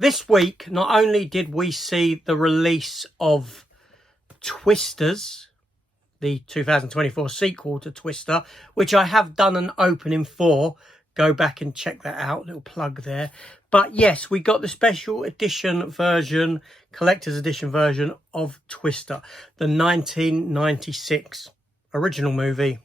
This week, not only did we see the release of Twisters, the 2024 sequel to Twister, which I have done an opening for. Go back and check that out. Little plug there. But yes, we got the special edition version, collector's edition version of Twister, the 1996 original movie,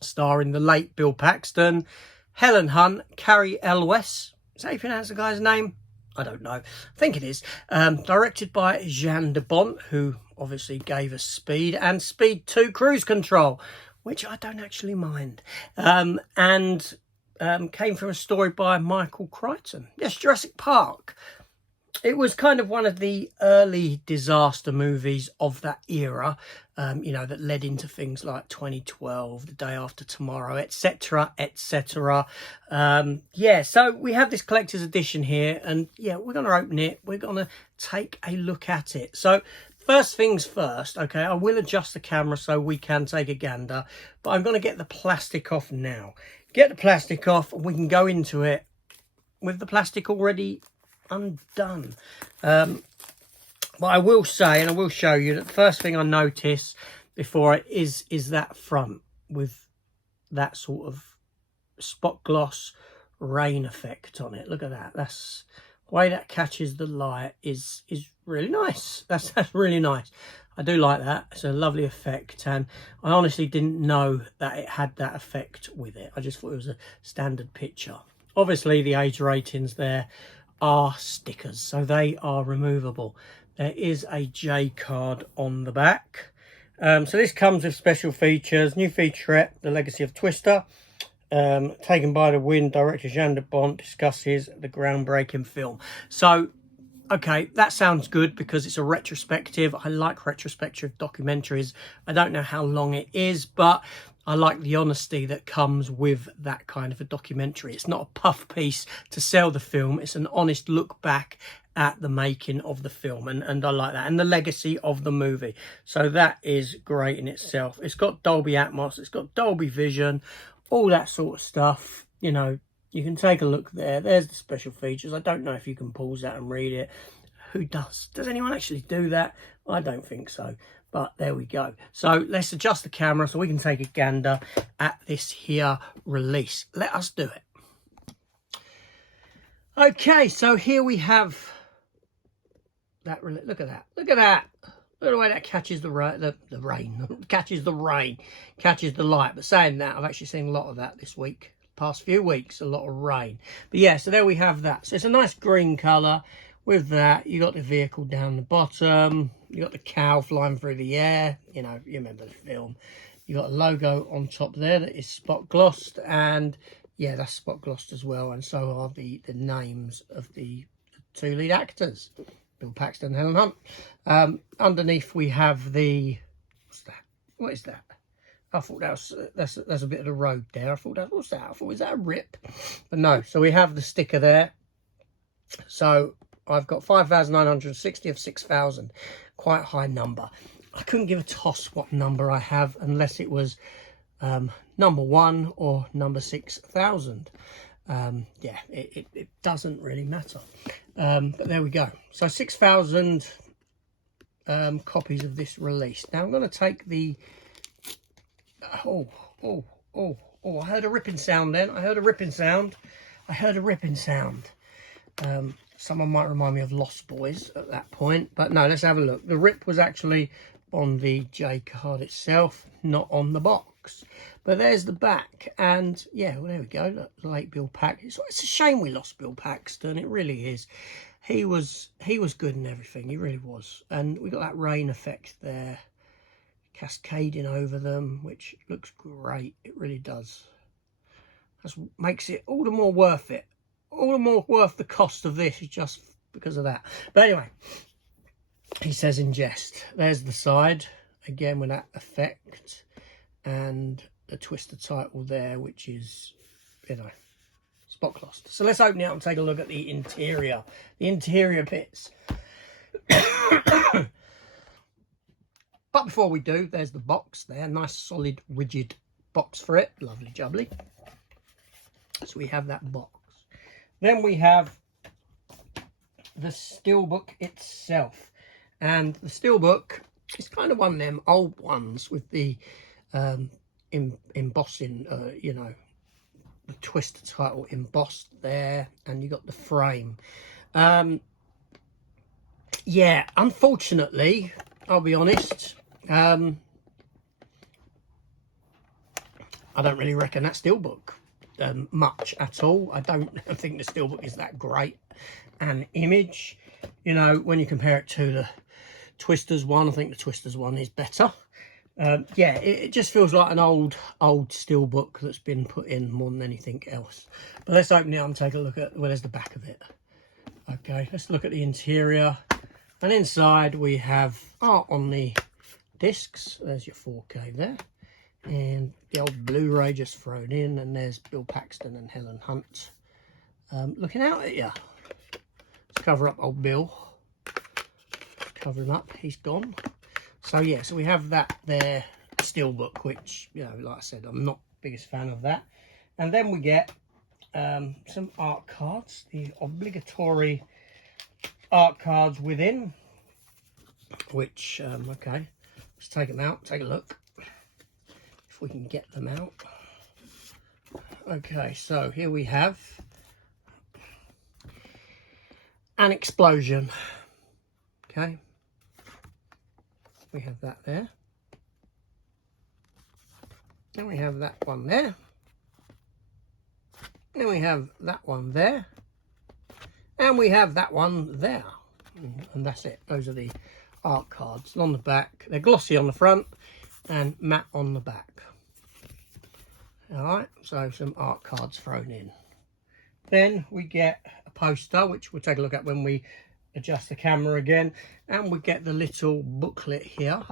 starring the late Bill Paxton, Helen Hunt, Carrie Elwes. Is that how you pronounce the guy's name? I don't know. I think it is. Directed by Jean de Bont, who obviously gave us Speed and Speed 2 Cruise Control, which I don't actually mind. And came from a story by Michael Crichton. Yes, Jurassic Park. It was kind of one of the early disaster movies of that era, you know, that led into things like 2012, The Day After Tomorrow, etc., etc. Yeah, so we have this collector's edition here, and yeah, we're going to open it. We're going to take a look at it. So first things first, okay, I will adjust the camera so we can take a gander, but I'm going to get the plastic off now. Get the plastic off, and we can go into it with the plastic already undone. But I will say, and I will show you, that the first thing I notice before it is that front with that sort of spot gloss rain effect on it. Look at that. That's the way that catches the light is really nice. That's really nice. I do like that. It's a lovely effect, and I honestly didn't know that it had that effect with it. I just thought it was a standard picture. Obviously the age ratings there are stickers, so they are removable. There is a J card on the back. So this comes with special features. New featurette, The Legacy of Twister. Taken by the Wind, director Jean de Bont discusses the groundbreaking film. So, okay, that sounds good because it's a retrospective. I like retrospective documentaries. I don't know how long it is, but I like the honesty that comes with that kind of a documentary. It's not a puff piece to sell the film. It's an honest look back at the making of the film, and I like that, and the legacy of the movie. So that is great in itself. It's got Dolby Atmos, it's got Dolby Vision, all that sort of stuff. You know, you can take a look there. There's the special features. I don't know if you can pause that and read it. Who does? Does anyone actually do that? I don't think so. But there we go. So let's adjust the camera so we can take a gander at this here release. Let us do it. Okay, so here we have that. Look at that. Look at that. Look at the way that catches the rain. Catches the rain. Catches the light. But saying that, I've actually seen a lot of that this week. Past few weeks, a lot of rain. But yeah, so there we have that. So it's a nice green colour. With that, you got the vehicle down the bottom. You got the cow flying through the air. You know, you remember the film. You got a logo on top there that is spot glossed, and yeah, that's spot glossed as well. And so are the names of the two lead actors, Bill Paxton and Helen Hunt. Underneath we have the, what's that? What is that? I thought that was that's a bit of the road there. I thought that, what's that? I thought, is that a rip? But no. So we have the sticker there. So I've got 5,960 of 6,000. Quite a high number. I couldn't give a toss what number I have unless it was number 1 or number 6,000. Yeah, it doesn't really matter. But there we go. So 6,000 copies of this release. Now I'm going to take the... Oh, I heard a ripping sound then. I heard a ripping sound. Someone might remind me of Lost Boys at that point. But no, let's have a look. The rip was actually on the J card itself, not on the box. But there's the back. And yeah, well, there we go. Look, the late Bill Paxton. It's a shame we lost Bill Paxton. It really is. He was good in everything. He really was. And we got that rain effect there, cascading over them, which looks great. It really does. That makes it all the more worth it. All the more worth the cost of this is just because of that. But anyway, he says in jest. There's the side again with that effect, and the Twister title there, which is, you know, spot glossed. So let's open it up and take a look at the interior bits. But before we do, there's the box there, nice solid rigid box for it, lovely jubbly. So we have that box. Then we have the Steelbook itself. And the Steelbook is kind of one of them old ones with the embossing, you know, the Twister title embossed there, and you got the frame. Yeah, unfortunately, I'll be honest, I don't really reckon that Steelbook much at all. I don't think the Steelbook is that great an image. You know, when you compare it to the Twisters one, I think the Twisters one is better. Yeah, it just feels like an old Steelbook that's been put in more than anything else. But let's open it up and take a look at, well, there's the back of it. Okay, let's look at the interior. And inside we have art on the discs. There's your 4K there. And the old Blu-ray just thrown in. And there's Bill Paxton and Helen Hunt looking out at you. Let's cover up old Bill. Cover him up, he's gone. So yeah, so we have that there, Steelbook, which, you know, like I said, I'm not the biggest fan of that. And then we get some art cards, the obligatory art cards within, which, okay, let's take them out, take a look, if we can get them out. Okay, so here we have an explosion. Okay, we have that there. Then we have that one there. Then we have that one there. And we have that one there. And that's it. Those are the art cards. And on the back, they're glossy on the front and matte on the back. Alright, so some art cards thrown in. Then we get a poster, which we'll take a look at when we adjust the camera again. And we get the little booklet here.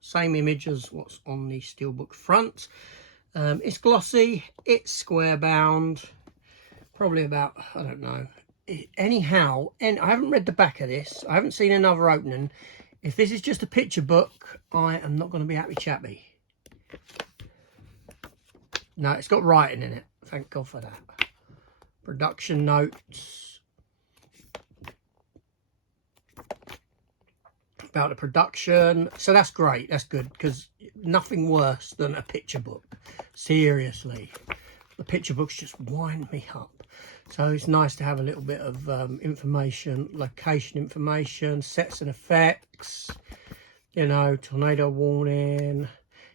Same image as what's on the Steelbook front. It's glossy, it's square bound. Probably about, I don't know. Anyhow, and I haven't read the back of this. I haven't seen another opening. If this is just a picture book, I am not going to be happy chappy. No, it's got writing in it. Thank God for that. Production notes. About the production. So that's great. That's good, because nothing worse than a picture book. Seriously. The picture books just wind me up. So it's nice to have a little bit of information, location information, sets and effects, you know, tornado warning.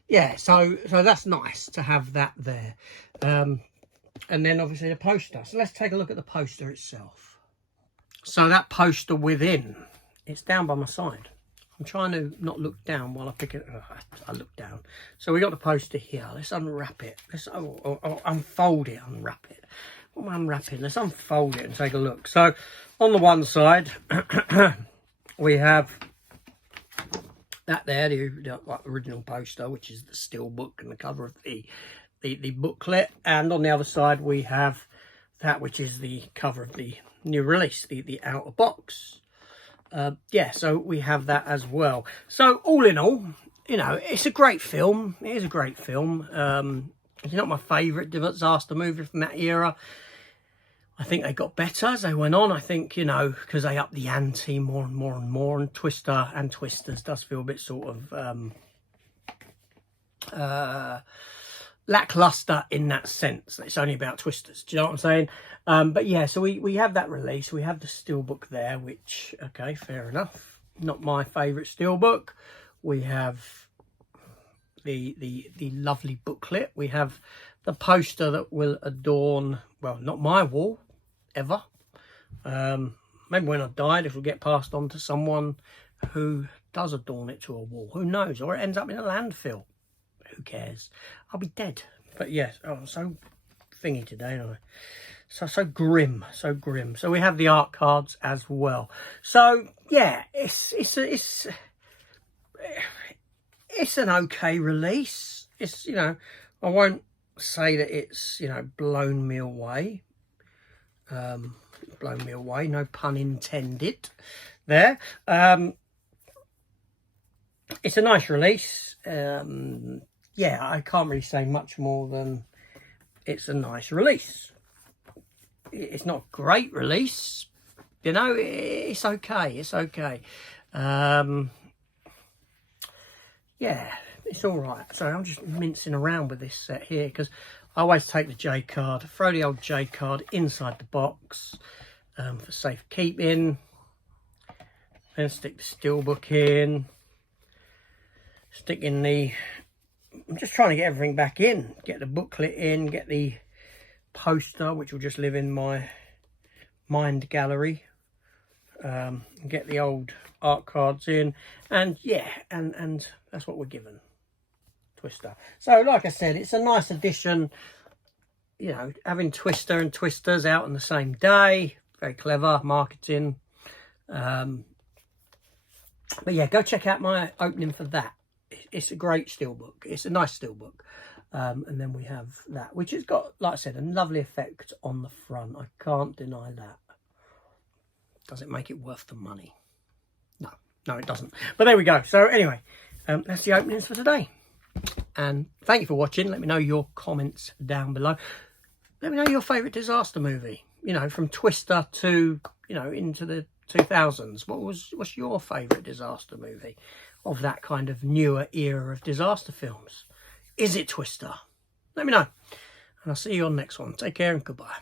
Yeah, so that's nice to have that there. And then obviously the poster. So let's take a look at the poster itself. So that poster within, it's down by my side. I'm trying to not look down while I pick it. I look down. So we got the poster here. Let's unwrap it. Let's unfold it, unwrap it. What am I unwrapping? Let's unfold it and take a look. So on the one side, we have that there, the original poster, which is the Steelbook and the cover of the booklet. And on the other side, we have that, which is the cover of the new release, the outer box. Yeah, so we have that as well. So all in all, you know, it's a great film. It is a great film. It's not my favourite disaster movie from that era. I think they got better as they went on. I think, you know, because they upped the ante more and more and more. And Twister and Twisters does feel a bit sort of lackluster in that sense. It's only about Twisters. Do you know what I'm saying? But yeah, so we have that release. We have the Steelbook there, which, okay, fair enough. Not my favourite Steelbook. We have the lovely booklet. We have the poster that will adorn, well, not my wall ever. Maybe when I've died, it will get passed on to someone who does adorn it to a wall. Who knows? Or it ends up in a landfill. Who cares? I'll be dead. But yes, oh, I'm so thingy today, aren't I? So grim, so grim. So we have the art cards as well. So yeah, it's an okay release. It's, you know, I won't say that it's, you know, blown me away. Blown me away, no pun intended there. It's a nice release. Yeah, I can't really say much more than it's a nice release. It's not a great release, You know, it's okay. It's okay. Yeah, it's all right. So I'm just mincing around with this set here because I always take the J card, throw the old J card inside the box for safekeeping. Then stick the Steelbook in. Stick in the... I'm just trying to get everything back in. Get the booklet in, get the poster, which will just live in my mind gallery. Get the old art cards in, and yeah, and that's what we're given. Twister. So like I said, it's a nice addition, you know, having Twister and Twisters out on the same day. Very clever marketing. But yeah, go check out my opening for that. It's a great Steelbook. It's a nice Steelbook. And then we have that, which has got, like I said, a lovely effect on the front. I can't deny that. Does it make it worth the money? No, it doesn't. But there we go. So anyway, that's the openings for today. And thank you for watching. Let me know your comments down below. Let me know your favourite disaster movie. You know, from Twister to, you know, into the 2000s. What's your favourite disaster movie of that kind of newer era of disaster films? Is it Twister? Let me know. And I'll see you on the next one. Take care and goodbye.